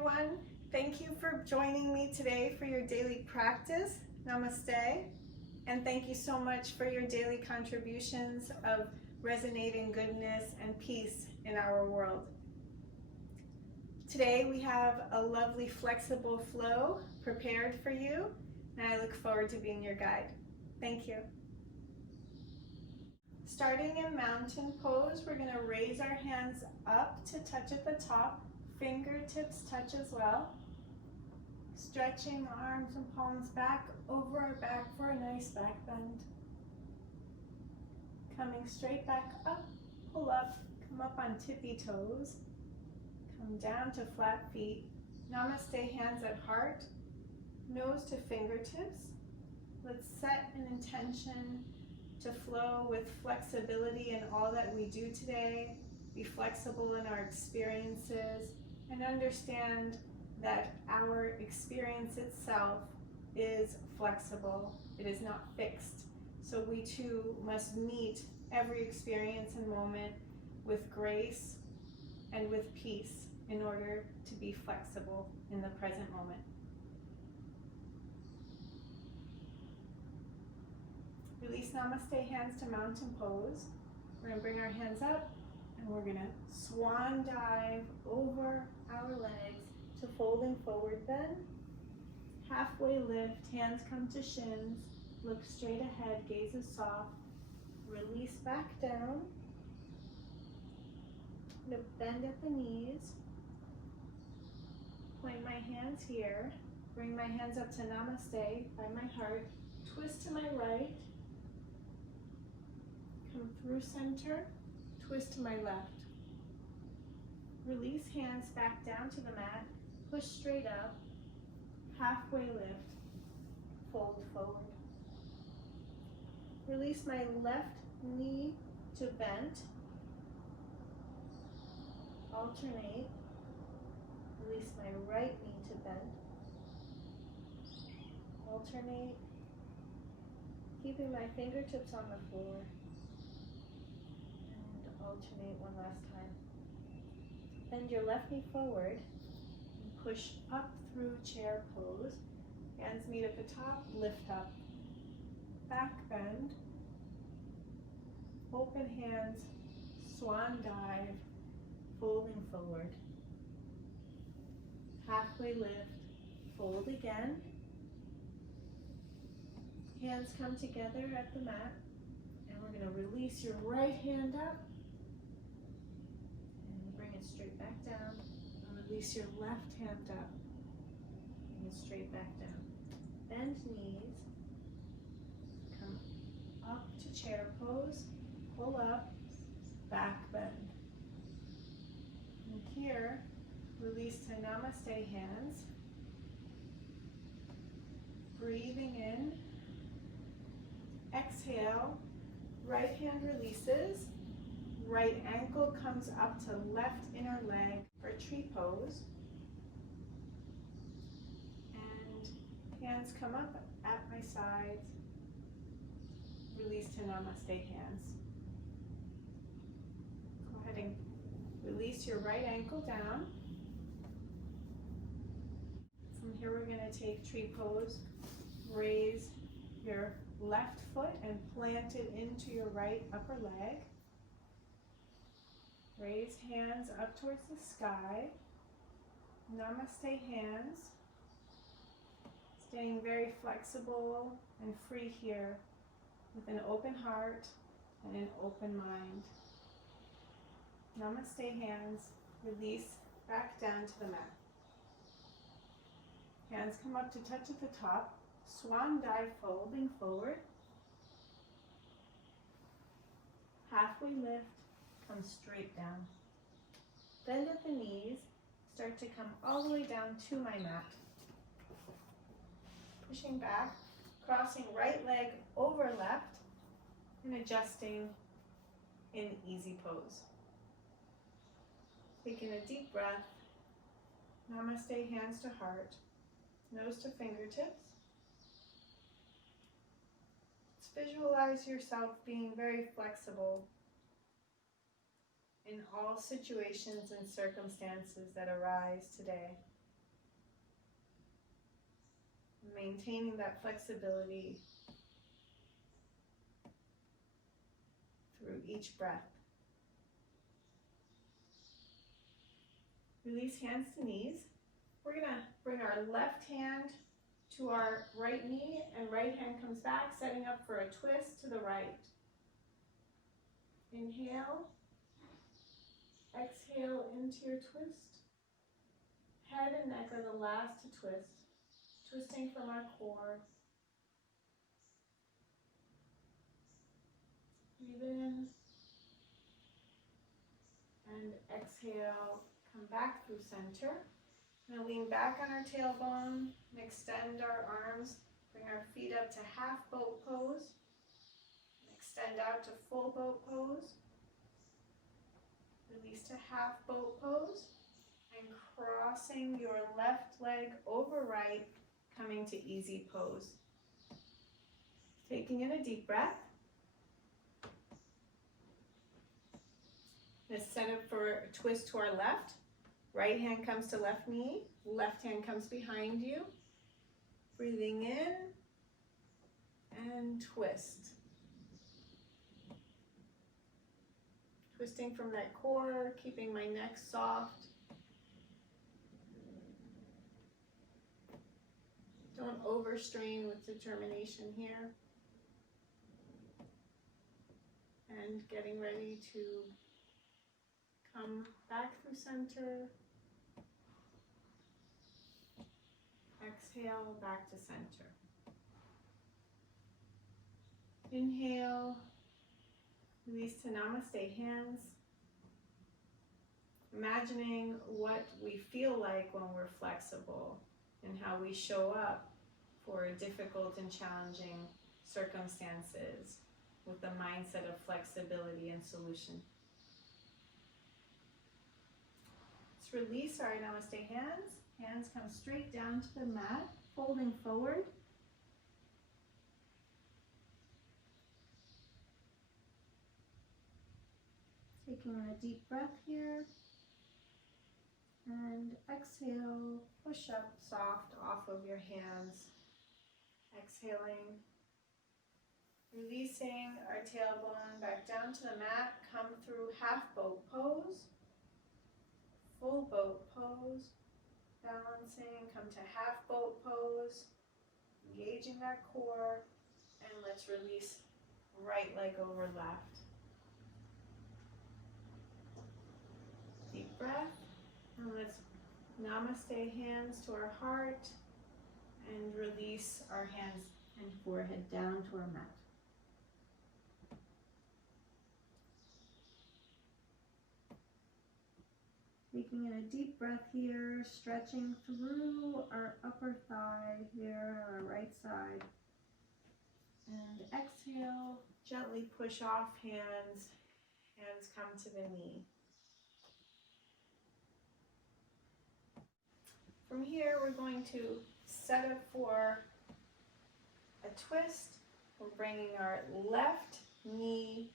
everyone. Thank you for joining me today for your daily practice. Namaste. And thank you so much for your daily contributions of resonating goodness and peace in our world. Today we have a lovely flexible flow prepared for you, and I look forward to being your guide. Thank you. Starting in mountain pose, we're going to raise our hands up to touch at the top. Fingertips touch as well. Stretching arms and palms back over our back for a nice back bend. Coming straight back up, pull up, come up on tippy toes. Come down to flat feet. Namaste, hands at heart, nose to fingertips. Let's set an intention to flow with flexibility in all that we do today. Be flexible in our experiences and understand that our experience itself is flexible. It is not fixed. So we too must meet every experience and moment with grace and with peace in order to be flexible in the present moment. Release Namaste, hands to mountain pose. We're going to bring our hands up and we're going to swan dive over our legs to folding forward bend. Halfway lift, hands come to shins. Look straight ahead, gaze is soft. Release back down. Bend at the knees. Point my hands here. Bring my hands up to Namaste by my heart. Twist to my right. Come through center. Twist to my left. Release hands back down to the mat. Push straight up. Halfway lift. Fold forward. Release my left knee to bend. Alternate. Release my right knee to bend. Alternate. Keeping my fingertips on the floor. And alternate one last time. Bend your left knee forward. And push up through chair pose. Hands meet at the top, lift up. Back bend. Open hands, swan dive, folding forward. Halfway lift, fold again. Hands come together at the mat, and we're going to release your right hand up, and bring it straight back down, and release your left hand up, bring it straight back down. Bend knees, come up to chair pose, pull up, back bend. And here, release to Namaste hands. Breathing in. Exhale. Right hand releases. Right ankle comes up to left inner leg for tree pose. And hands come up at my sides. Release to Namaste hands. Go ahead and release your right ankle down. From here we're going to take tree pose. Raise your left foot and plant it into your right upper leg. Raise hands up towards the sky. Namaste hands. Staying very flexible and free here with an open heart and an open mind. Namaste hands, release back down to the mat. Hands come up to touch at the top. Swan dive, folding forward. Halfway lift, come straight down. Bend at the knees, start to come all the way down to my mat. Pushing back, crossing right leg over left, and adjusting in easy pose. Taking a deep breath. Namaste, hands to heart, nose to fingertips. Visualize yourself being very flexible in all situations and circumstances that arise today. maintaining that flexibility through each breath. Release hands to knees. We're gonna bring our left hand to our right knee and right hand comes back, setting up for a twist to the right. Inhale, exhale into your twist. Head and neck are the last to twist, twisting from our core. Breathe in and exhale, come back through center. Now lean back on our tailbone and extend our arms. Bring our feet up to half boat pose. And extend out to full boat pose. Release to half boat pose. And crossing your left leg over right, coming to easy pose. Taking in a deep breath. Let's set up for a twist to our left. Right hand comes to left knee, left hand comes behind you. Breathing in and twist. Twisting from that core, keeping my neck soft. Don't overstrain with determination here. And getting ready to come back through center. Exhale, back to center. Inhale, release to namaste hands. Imagining what we feel like when we're flexible and how we show up for difficult and challenging circumstances with the mindset of flexibility and solution. Let's release our namaste hands. Hands come straight down to the mat, folding forward. Taking in a deep breath here. And exhale, push up soft off of your hands. Exhaling. Releasing our tailbone back down to the mat. Come through half boat pose. Full boat pose. Balancing, come to half boat pose, engaging that core, and let's release right leg over left. Deep breath, and let's namaste hands to our heart, and release our hands and forehead down to our mat. Taking in a deep breath here, stretching through our upper thigh here on our right side. And exhale, gently push off hands. Hands come to the knee. From here, we're going to set up for a twist. We're bringing our left knee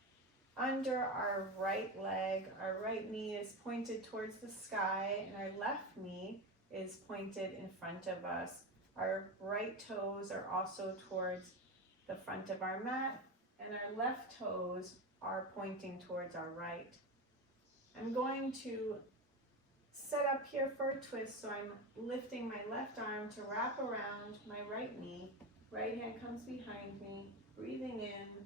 under our right leg. Our right knee is pointed towards the sky and our left knee is pointed in front of us. Our right toes are also towards the front of our mat and our left toes are pointing towards our right. I'm going to set up here for a twist, so I'm lifting my left arm to wrap around my right knee. Right hand comes behind me, breathing in.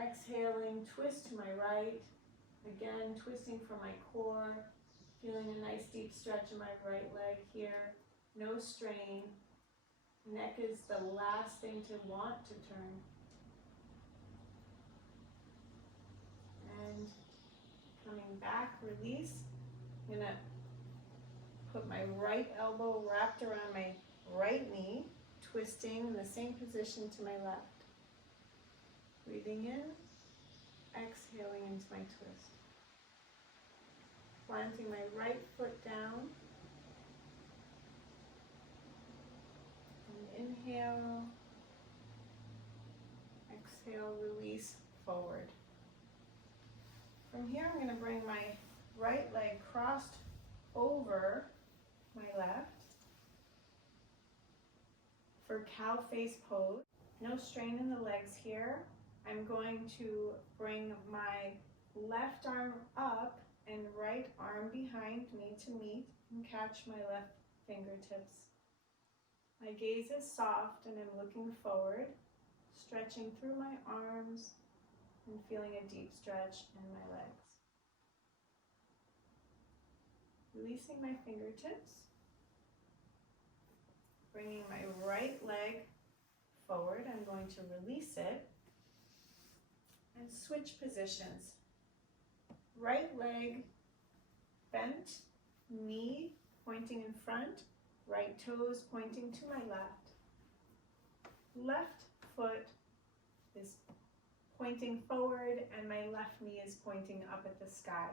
Exhaling, twist to my right. Again, twisting from my core. Feeling a nice deep stretch in my right leg here. No strain. Neck is the last thing to want to turn. And coming back, release. I'm going to put my right elbow wrapped around my right knee, twisting in the same position to my left. Breathing in, exhaling into my twist. Planting my right foot down. And inhale, exhale, release forward. From here, I'm going to bring my right leg crossed over my left. for cow face pose. No strain in the legs here. I'm going to bring my left arm up and right arm behind me to meet and catch my left fingertips. My gaze is soft and I'm looking forward, stretching through my arms and feeling a deep stretch in my legs. Releasing my fingertips, bringing my right leg forward. I'm going to release it and switch positions. Right leg bent, knee pointing in front, right toes pointing to my left. Left foot is pointing forward and my left knee is pointing up at the sky.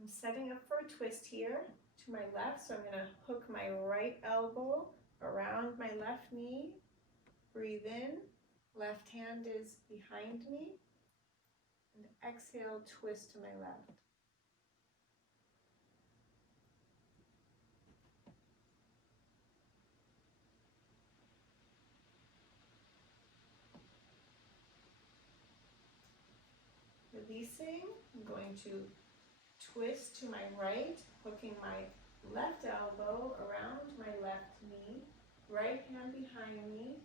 I'm setting up for a twist here to my left, so I'm going to hook my right elbow around my left knee. Breathe in, left hand is behind me, and exhale, twist to my left. Releasing, I'm going to twist to my right, hooking my left elbow around my left knee, right hand behind me.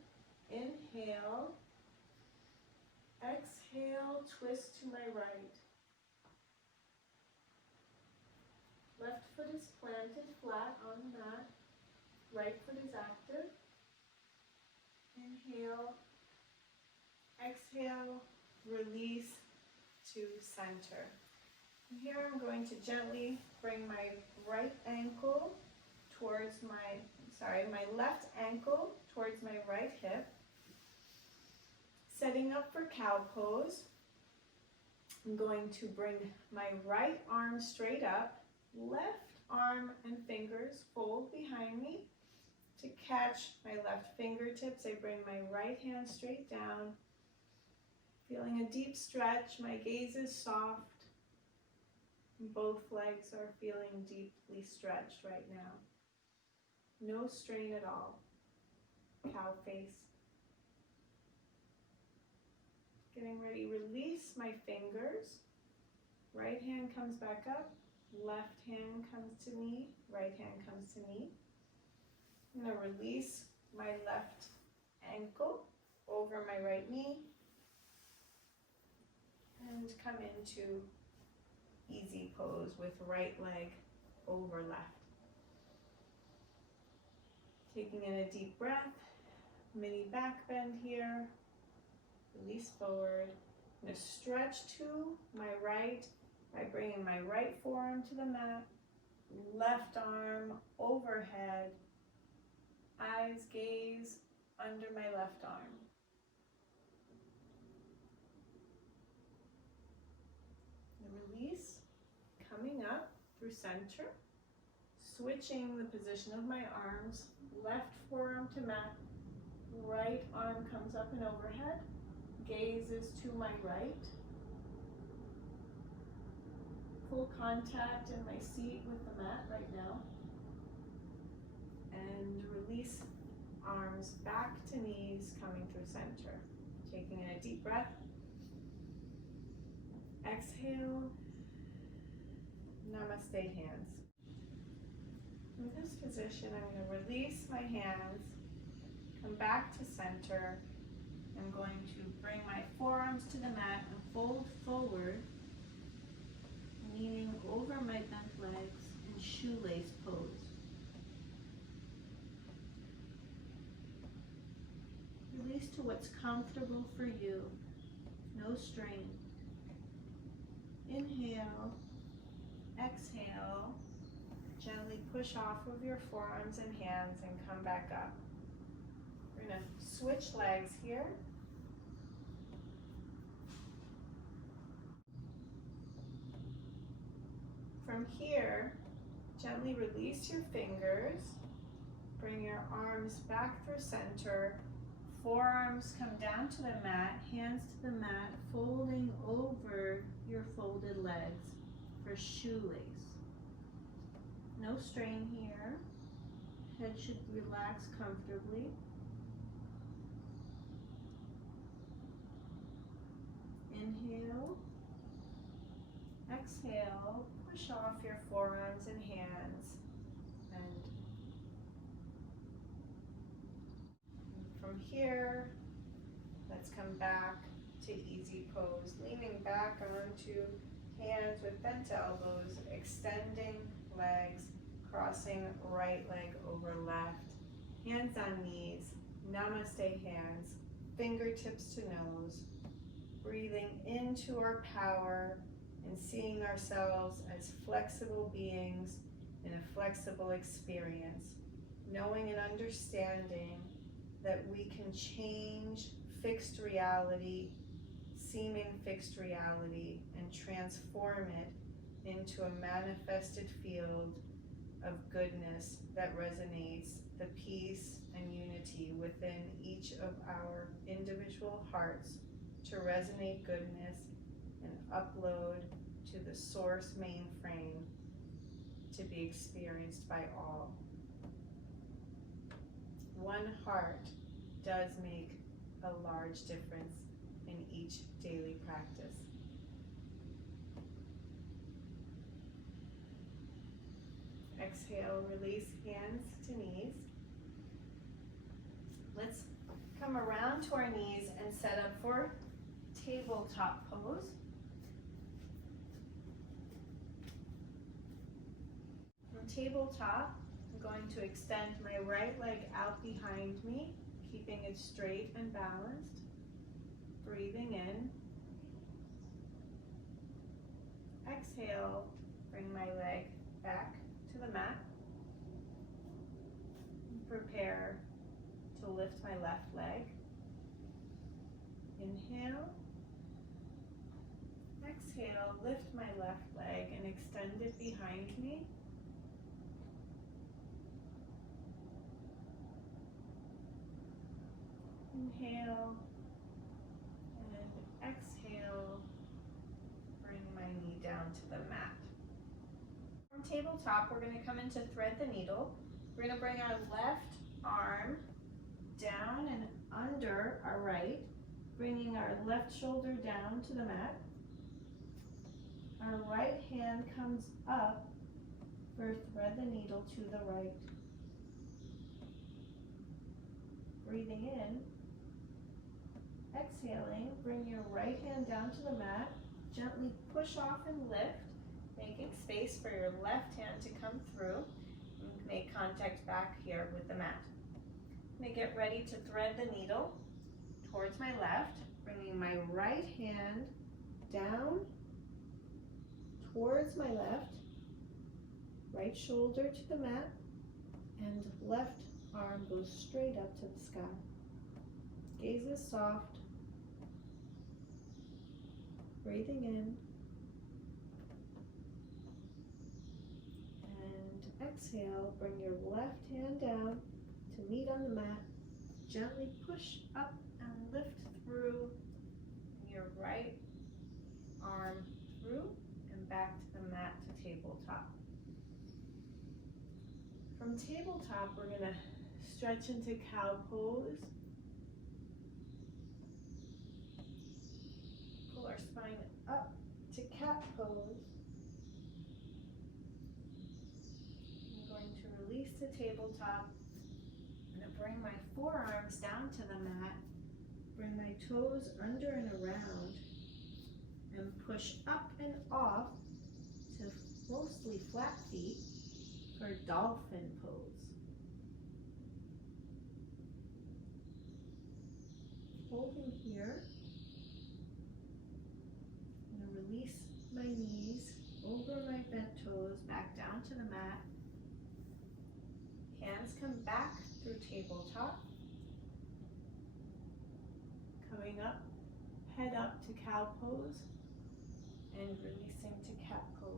Inhale, exhale, twist to my right. Left foot is planted flat on the mat, right foot is active. Inhale, exhale, release to center. And here I'm going to gently bring my right ankle towards my left ankle towards my right hip. Setting up for cow pose, I'm going to bring my right arm straight up, left arm and fingers fold behind me. To catch my left fingertips, I bring my right hand straight down, feeling a deep stretch. My gaze is soft. Both legs are feeling deeply stretched right now. No strain at all. Cow face. Getting ready, release my fingers. Right hand comes back up, left hand comes to me, right hand comes to me. I'm going to release my left ankle over my right knee and come into easy pose with right leg over left. Taking in a deep breath, mini back bend here. Release forward. I'm going to stretch to my right by bringing my right forearm to the mat, left arm overhead, eyes gaze under my left arm. And release, coming up through center, switching the position of my arms, left forearm to mat, right arm comes up and overhead. Gaze is to my right. Full contact in my seat with the mat right now. And release arms back to knees coming through center. Taking in a deep breath. Exhale. Namaste hands. In this position, I'm going to release my hands, come back to center. I'm going to bring my forearms to the mat and fold forward, leaning over my bent legs in shoelace pose. Release to what's comfortable for you, no strain. Inhale, exhale, gently push off of your forearms and hands and come back up. We're going to switch legs here. From here, gently release your fingers. Bring your arms back through center. Forearms come down to the mat, hands to the mat, folding over your folded legs for shoelace. No strain here. Head should relax comfortably. Inhale. Exhale, push off your forearms and hands. And from here, let's come back to easy pose, leaning back onto hands with bent elbows, extending legs, crossing right leg over left, hands on knees, namaste hands, fingertips to nose, breathing into our power and seeing ourselves as flexible beings in a flexible experience, knowing and understanding that we can change fixed reality, seeming fixed reality, and transform it into a manifested field of goodness that resonates the peace and unity within each of our individual hearts to resonate goodness and upload to the source mainframe to be experienced by all. One heart does make a large difference in each daily practice. Exhale, release hands to knees. Let's come around to our knees and set up for tabletop pose. From tabletop, I'm going to extend my right leg out behind me, keeping it straight and balanced. Breathing in. Exhale, bring my leg back to the mat. Prepare to lift my left leg. Inhale. Exhale, lift my left leg and extend it behind me. Inhale and exhale, bring my knee down to the mat. From tabletop, we're going to come into thread the needle. We're going to bring our left arm down and under our right, bringing our left shoulder down to the mat. Our right hand comes up for thread the needle to the right. Breathing in. Exhaling, bring your right hand down to the mat. Gently push off and lift, making space for your left hand to come through. And make contact back here with the mat. I'm going to get ready to thread the needle towards my left, bringing my right hand down towards my left, right shoulder to the mat, and left arm goes straight up to the sky. Gaze is soft. Breathing in. And exhale, bring your left hand down to meet on the mat. Gently push up and lift through your right arm through and back to the mat to tabletop. From tabletop, we're going to stretch into cow pose. Pull our spine up to cat pose. I'm going to release to tabletop. I'm going to bring my forearms down to the mat. Bring my toes under and around. And push up and off to mostly flat feet for dolphin pose. Holding here. I'm going to release my knees over my bent toes, back down to the mat. Hands come back through tabletop. Coming up, head up to cow pose and releasing to cat pose.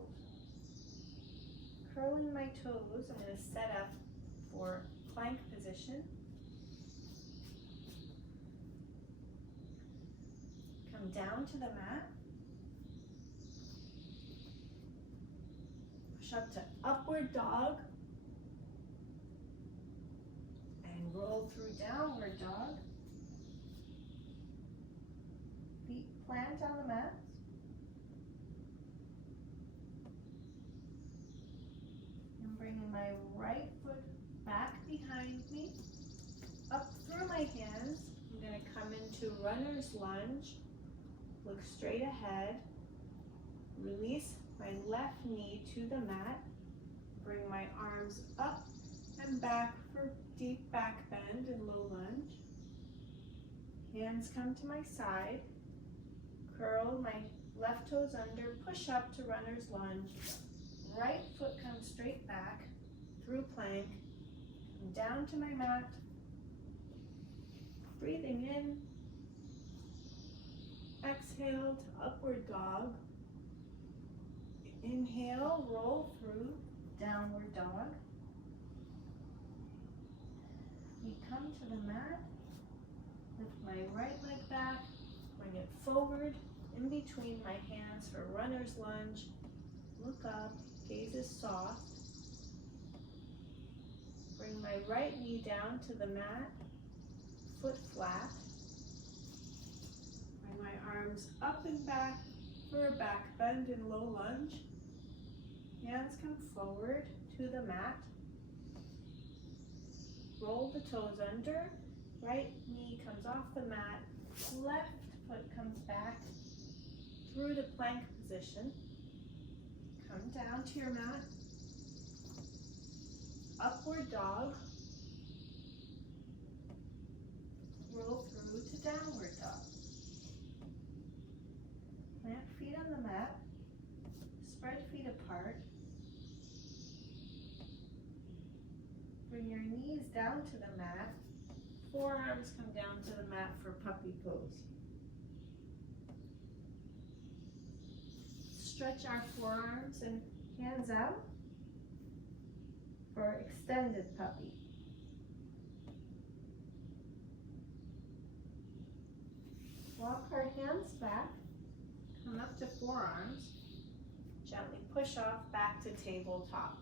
Curling my toes, I'm going to set up for plank position. Come down to the mat. Push up to upward dog. And roll through downward dog. Feet plant on the mat. I'm bringing my right foot back behind me, up through my hands. I'm going to come into runner's lunge, look straight ahead, release my left knee to the mat, bring my arms up and back for deep back bend and low lunge. Hands come to my side, curl my left toes under, push up to runner's lunge. Right foot comes straight back through plank, down to my mat. Breathing in, exhale to upward dog. Inhale, roll through, downward dog. We come to the mat, lift my right leg back, bring it forward, in between my hands for runner's lunge. Look up, gaze is soft. Bring my right knee down to the mat, foot flat. Bring my arms up and back for a back bend and low lunge. Hands come forward to the mat. Roll the toes under. Right knee comes off the mat. Left foot comes back through the plank position. Come down to your mat. Upward dog. Roll through to downward dog. Plant feet on the mat. Spread feet apart. Bring your knees down to the mat. Forearms come down to the mat for puppy pose. Stretch our forearms and hands out for extended puppy. Walk our hands back, come up to forearms, gently push off back to tabletop.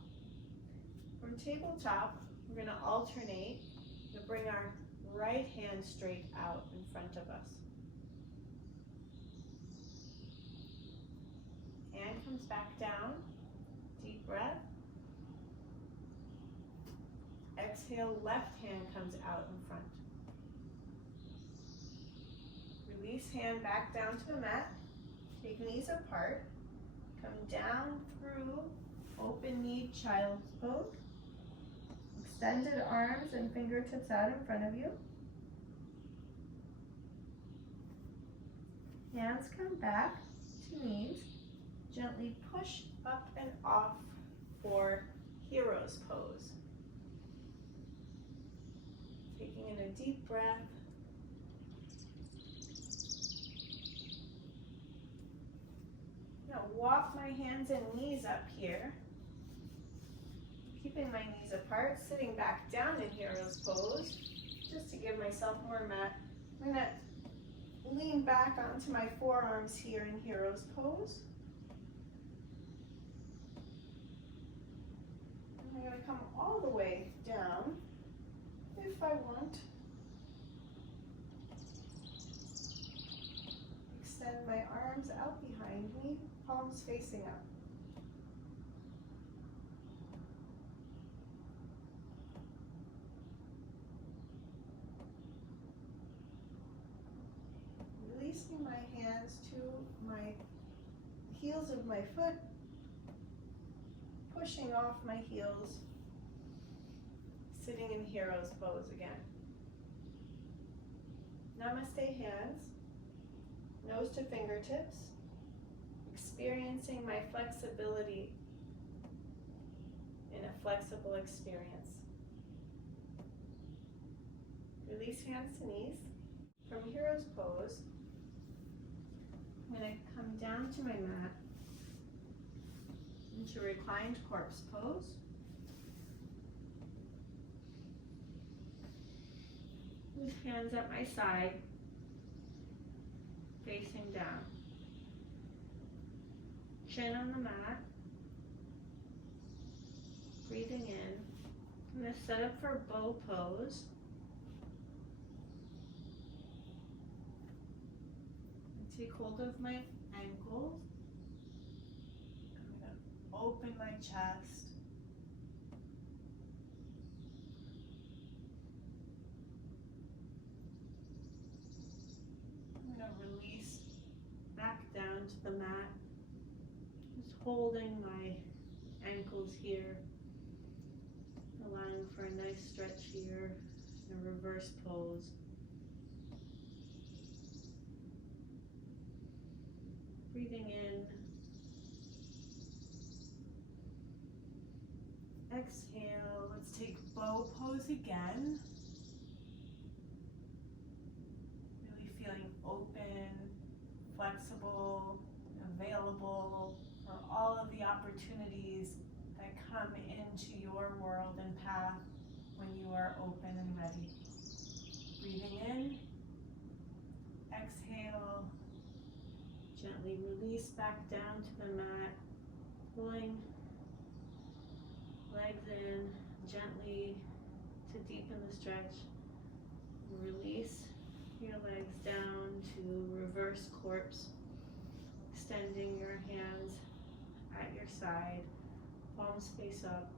From tabletop, we're going to alternate to bring our right hand straight out in front of us. Hand comes back down, deep breath. Exhale, left hand comes out in front. Release hand back down to the mat. Take knees apart. Come down through open knee child's pose. Extended arms and fingertips out in front of you. Hands come back to knees. Gently push up and off for hero's pose. Taking in a deep breath. Now walk my hands and knees up here. Keeping my knees apart, sitting back down in hero's pose, just to give myself more mat. I'm going to lean back onto my forearms here in hero's pose. And I'm going to come all the way down if I want. Extend my arms out behind me, palms facing up. Releasing my hands to my heels of my foot, pushing off my heels, sitting in hero's pose again. Namaste hands, nose to fingertips, experiencing my flexibility in a flexible experience. Release hands to knees. From hero's pose, I'm going to come down to my mat into reclined corpse pose. With hands at my side, facing down. Chin on the mat. Breathing in. I'm going to set up for bow pose. Take hold of my ankles. I'm going to open my chest. I'm going to release back down to the mat. Just holding my ankles here, allowing for a nice stretch here, a reverse pose. Breathing in. Exhale. Let's take bow pose again. Really feeling open, flexible, available for all of the opportunities that come into your world and path when you are open and ready. Breathing in. Exhale. Gently release back down to the mat, pulling legs in gently to deepen the stretch. Release your legs down to reverse corpse, extending your hands at your side, palms face up.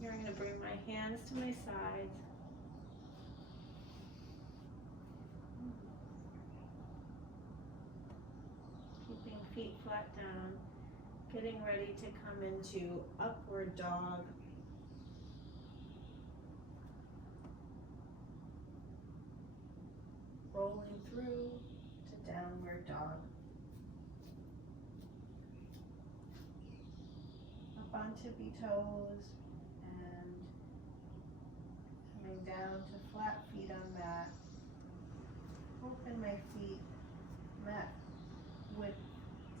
Here I'm going to bring my hands to my sides. Keeping feet flat down, getting ready to come into upward dog. Rolling through to downward dog. Up on tippy toes and coming down to flat feet on mat. Open my feet, mat width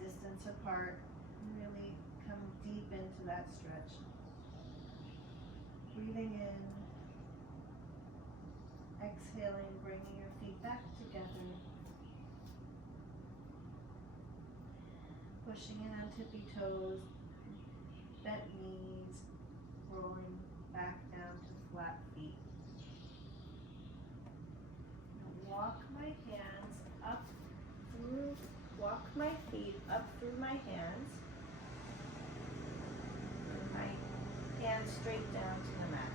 distance apart, and really come deep into that stretch. Breathing in, exhaling, bringing your feet back together. Pushing in on tippy toes, bent knees, rolling back down to flat feet. Now walk my hands up through, walk my feet up through my hands, and my hands straight down to the mat.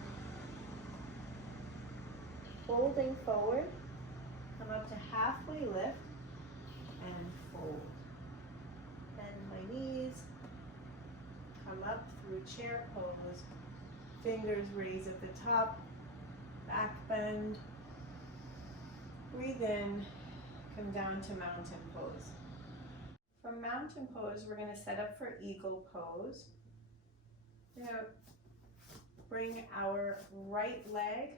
Folding forward, come up to halfway lift, and fold. Bend my knees, come up through chair pose, fingers raise at the top, back bend, breathe in, come down to mountain pose. From mountain pose, we're going to set up for eagle pose. We're going to bring our right leg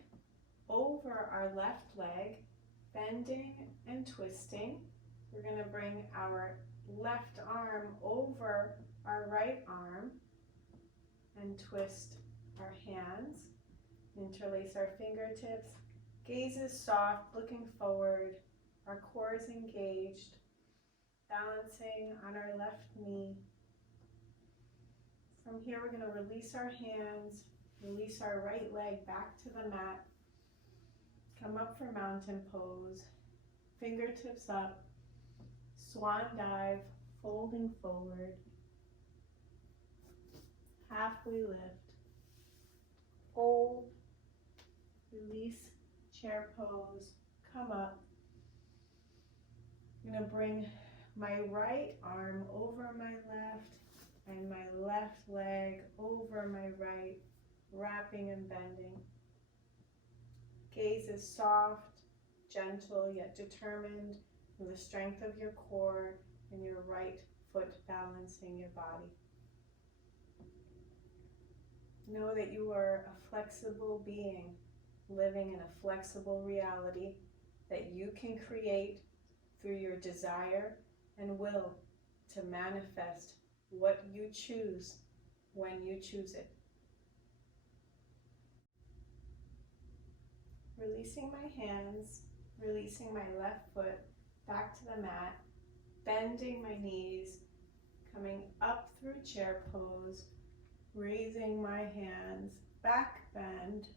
over our left leg, bending and twisting. We're going to bring our left arm over our right arm and twist our hands. Interlace our fingertips. Gaze is soft, looking forward. Our core is engaged. Balancing on our left knee. From here, we're going to release our hands, release our right leg back to the mat. Come up for mountain pose. Fingertips up. Swan dive, folding forward. Halfway lift. Hold. Release, chair pose. Come up. I'm going to bring my right arm over my left and my left leg over my right, wrapping and bending. Gaze is soft, gentle, yet determined, from the strength of your core and your right foot balancing your body. Know that you are a flexible being, living in a flexible reality that you can create through your desire and will to manifest what you choose when you choose it. Releasing my hands, releasing my left foot back to the mat, bending my knees, coming up through chair pose, raising my hands, back bend,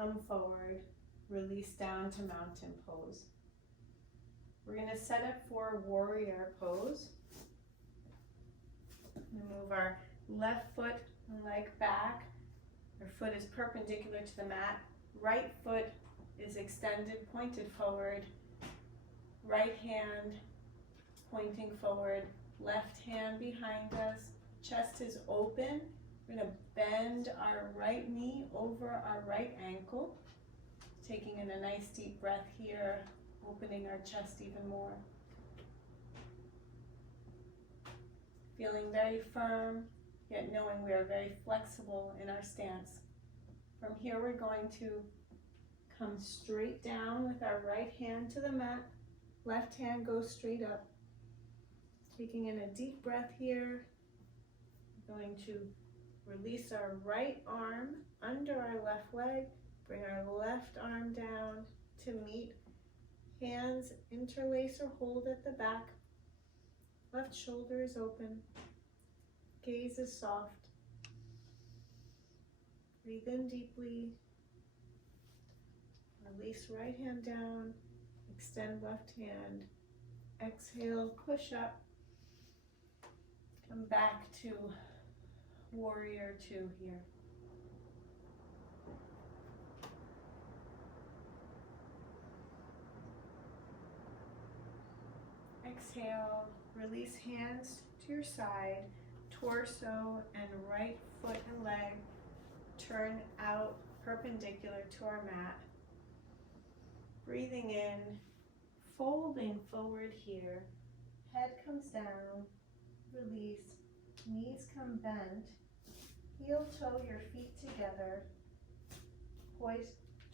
come forward, release down to mountain pose. We're going to set up for warrior pose. We move our left foot and leg back. Our foot is perpendicular to the mat. Right foot is extended, pointed forward. Right hand pointing forward. Left hand behind us. Chest is open. We're going to bend our right knee over our right ankle. Taking in a nice deep breath here, opening our chest even more. Feeling very firm, yet knowing we are very flexible in our stance. From here, we're going to come straight down with our right hand to the mat. Left hand goes straight up. Taking in a deep breath here. We're going to release our right arm under our left leg. Bring our left arm down to meet. Hands interlace or hold at the back. Left shoulder is open. Gaze is soft. Breathe in deeply. Release right hand down. Extend left hand. Exhale, push up. Come back to warrior two here. Exhale, release hands to your side, torso and right foot and leg turn out perpendicular to our mat. Breathing in, folding forward here, head comes down, release, knees come bent, heel toe your feet together,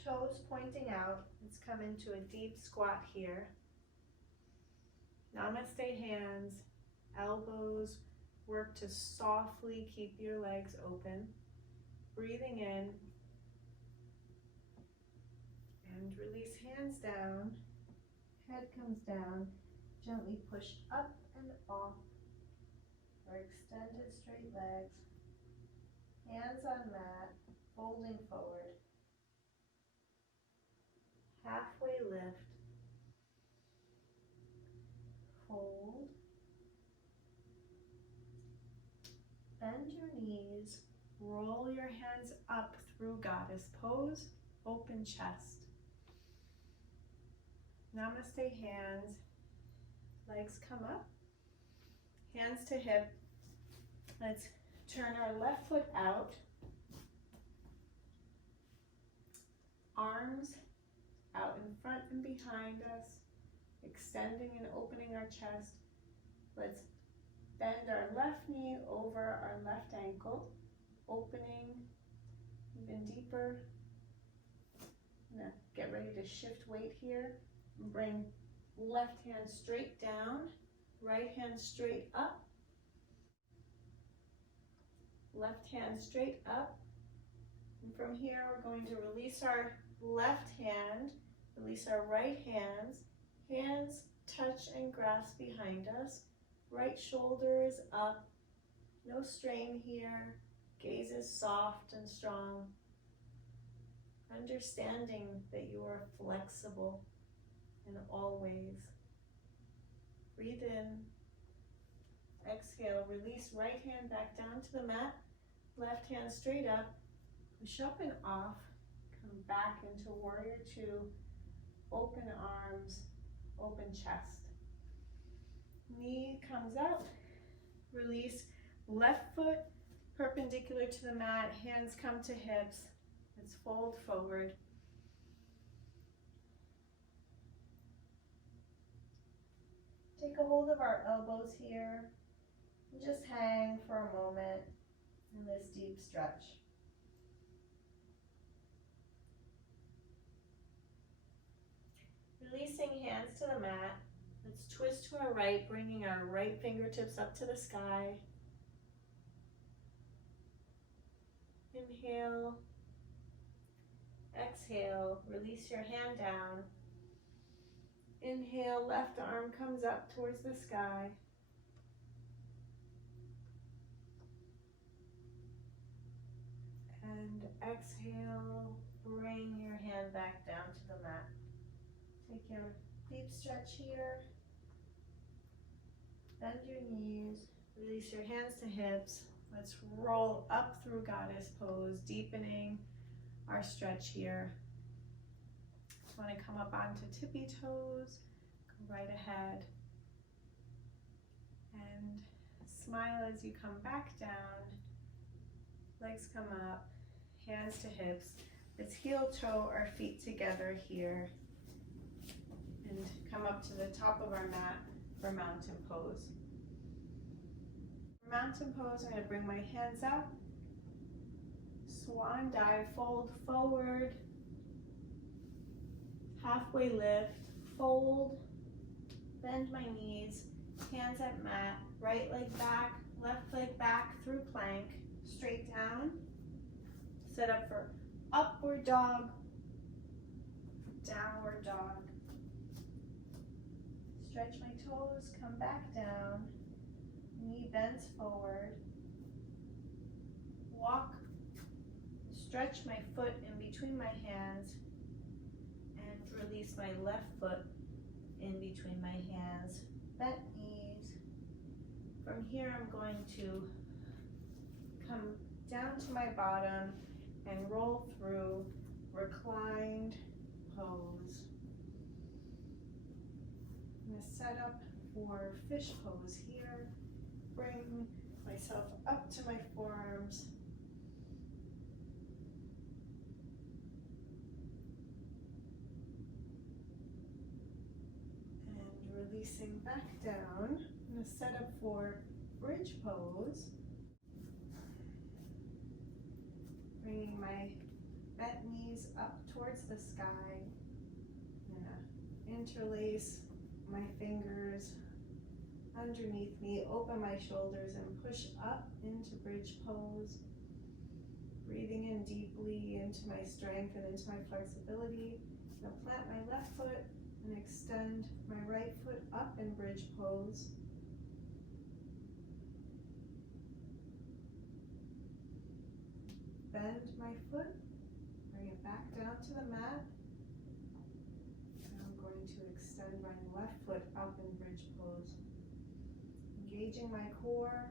toes pointing out. Let's come into a deep squat here. Namaste hands, elbows, work to softly keep your legs open. Breathing in and release hands down, head comes down, gently push up and off for extended straight legs. Hands on mat, folding forward. Halfway lift. Hold. Bend your knees. Roll your hands up through goddess pose. Open chest. Namaste hands. Legs come up. Hands to hip. Let's turn our left foot out. Arms out in front and behind us. Extending and opening our chest. Let's bend our left knee over our left ankle, opening even deeper. I'm gonna get ready to shift weight here. Bring left hand straight down, right hand straight up, left hand straight up. And from here, we're going to release our left hand, release our right hands. Hands touch and grasp behind us. Right shoulder is up. No strain here. Gaze is soft and strong. Understanding that you are flexible in all ways. Breathe in. Exhale. Release right hand back down to the mat. Left hand straight up. Push up and off. Come back into warrior two. Open arms. Open chest. Knee comes up. Release left foot perpendicular to the mat. Hands come to hips. Let's fold forward. Take a hold of our elbows here and just hang for a moment in this deep stretch. Releasing hands to the mat. Let's twist to our right, bringing our right fingertips up to the sky. Inhale. Exhale. Release your hand down. Inhale, left arm comes up towards the sky. And exhale, bring your hand back down to the mat. Take your deep stretch here. Bend your knees. Release your hands to hips. Let's roll up through goddess pose, deepening our stretch here. Just want to come up onto tippy toes. Go right ahead. And smile as you come back down. Legs come up, hands to hips. Let's heel toe our feet together here and come up to the top of our mat for mountain pose. For mountain pose, I'm going to bring my hands up, swan dive, fold forward, halfway lift, fold, bend my knees, hands at mat, right leg back, left leg back through plank, straight down, set up for upward dog, downward dog. Stretch my toes, come back down, knee bends forward, walk, stretch my foot in between my hands, and release my left foot in between my hands, bent knees. From here I'm going to come down to my bottom and roll through reclined pose. I'm going to set up for fish pose here. Bring myself up to my forearms. And releasing back down. I'm going to set up for bridge pose. Bringing my bent knees up towards the sky. I'm going to interlace my fingers underneath me, open my shoulders and push up into bridge pose. Breathing in deeply into my strength and into my flexibility. I'm going to plant my left foot and extend my right foot up in bridge pose. Bend my foot, bring it back down to the mat. And I'm going to extend my left foot up in bridge pose. Engaging my core,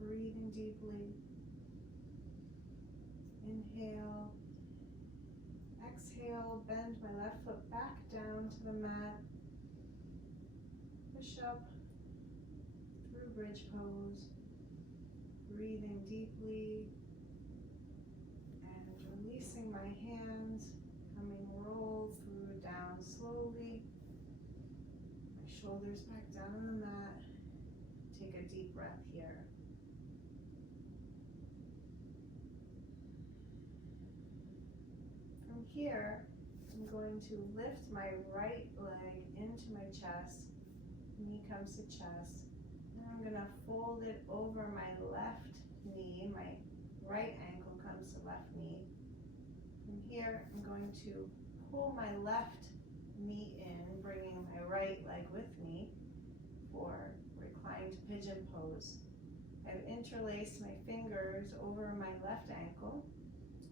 breathing deeply. Inhale, exhale, bend my left foot back down to the mat. Push up through bridge pose, breathing deeply. Releasing my hands, coming roll through down slowly. My shoulders back down on the mat. Take a deep breath here. From here, I'm going to lift my right leg into my chest. Knee comes to chest. And I'm going to fold it over my left knee. My right ankle comes to left knee. From here, I'm going to pull my left knee in, bringing my right leg with me for reclined pigeon pose. I've interlaced my fingers over my left ankle,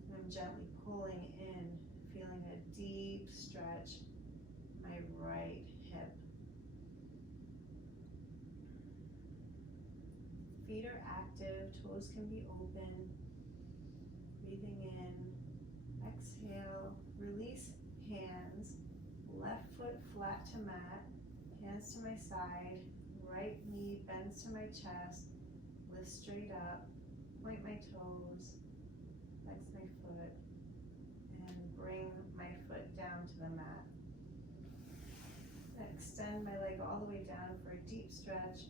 and I'm gently pulling in, feeling a deep stretch in my right hip. Feet are active, toes can be open. Breathing in. Exhale, release hands, left foot flat to mat, hands to my side, right knee bends to my chest, lift straight up, point my toes, flex my foot, and bring my foot down to the mat. Extend my leg all the way down for a deep stretch,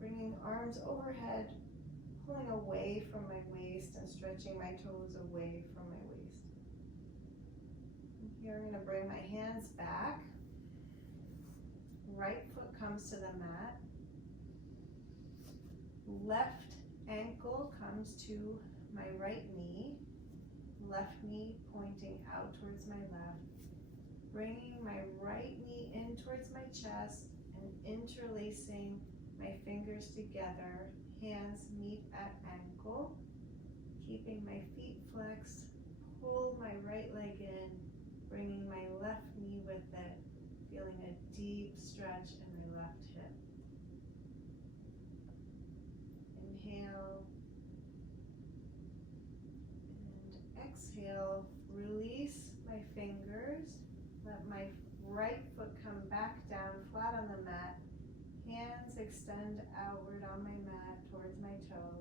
bringing arms overhead, pulling away from my waist and stretching my toes away from my waist. And here I'm going to bring my hands back. Right foot comes to the mat. Left ankle comes to my right knee. Left knee pointing out towards my left. Bringing my right knee in towards my chest and interlacing my fingers together. Hands meet at ankle, keeping my feet flexed, pull my right leg in, bringing my left knee with it, feeling a deep stretch in my left hip. Inhale and exhale. Release my fingers. Let my right foot come back down flat on the mat. Hands extend outward on my mat towards my toe.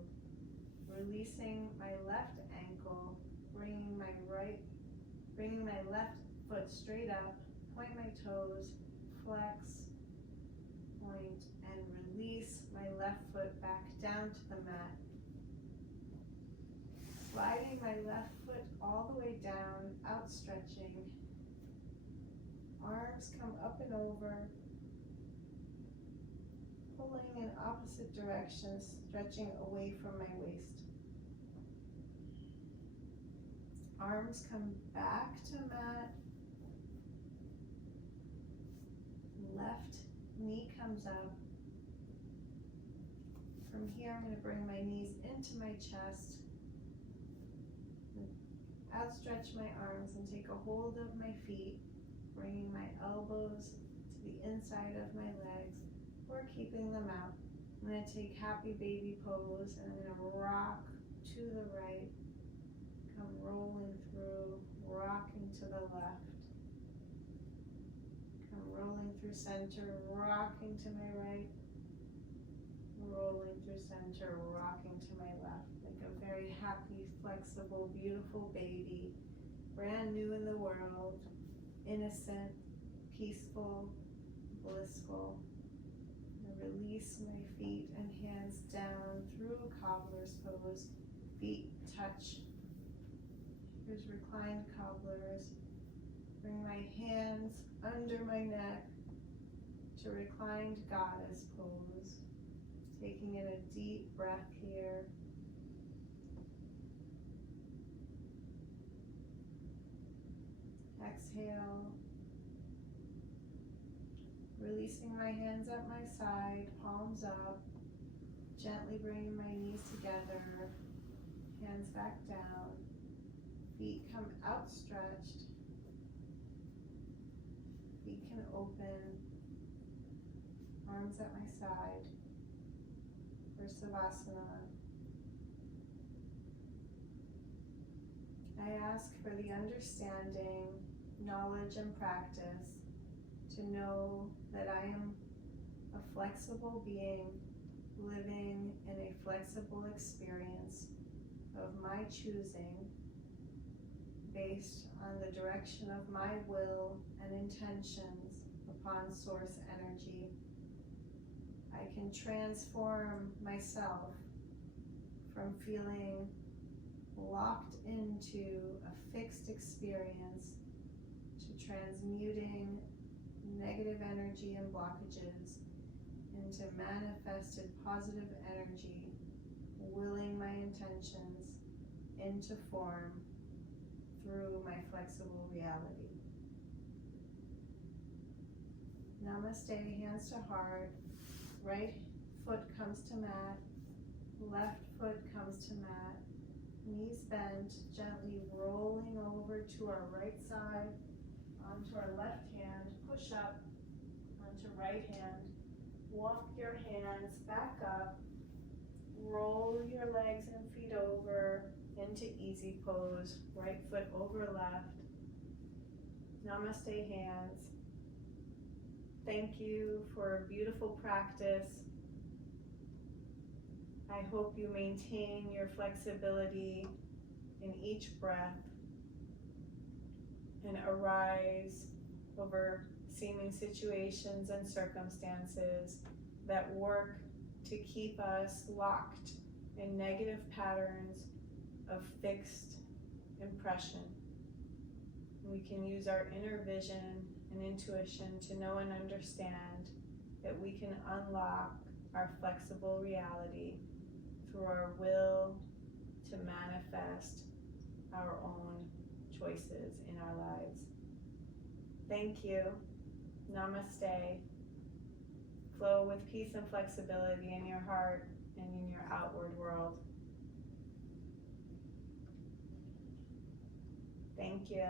Releasing my left ankle, bringing my left foot straight up, point my toes, flex, point, and release my left foot back down to the mat. Sliding my left foot all the way down, outstretching. Arms come up and over, pulling in opposite directions, stretching away from my waist. Arms come back to mat. Left knee comes up. From here, I'm going to bring my knees into my chest. Outstretch my arms and take a hold of my feet, bringing my elbows to the inside of my legs or keeping them out. I'm going to take happy baby pose and I'm going to rock to the right, come rolling through, rocking to the left, come rolling through center, rocking to my right, rolling through center, rocking to my left, like a very happy, flexible, beautiful baby, brand new in the world, innocent, peaceful, blissful. And release my feet and hands down through cobbler's pose. Feet touch. Here's reclined cobblers. Bring my hands under my neck to reclined goddess pose. Taking in a deep breath here. Exhale. Releasing my hands at my side, palms up. Gently bringing my knees together. Hands back down. Feet come outstretched. Feet can open. Arms at my side. For Savasana. I ask for the understanding, knowledge, and practice to know that I am a flexible being living in a flexible experience of my choosing based on the direction of my will and intentions upon source energy. I can transform myself from feeling locked into a fixed experience to transmuting negative energy and blockages into manifested positive energy, willing my intentions into form through my flexible reality. Namaste, hands to heart. Right foot comes to mat, left foot comes to mat, knees bent, gently rolling over to our right side, onto our left hand, push up, onto right hand, walk your hands back up, roll your legs and feet over into easy pose, right foot over left, namaste hands. Thank you for a beautiful practice. I hope you maintain your flexibility in each breath and arise over seeming situations and circumstances that work to keep us locked in negative patterns of fixed impression. We can use our inner vision and intuition to know and understand that we can unlock our flexible reality through our will to manifest our own choices in our lives. Thank you. Namaste. Flow with peace and flexibility in your heart and in your outward world. Thank you.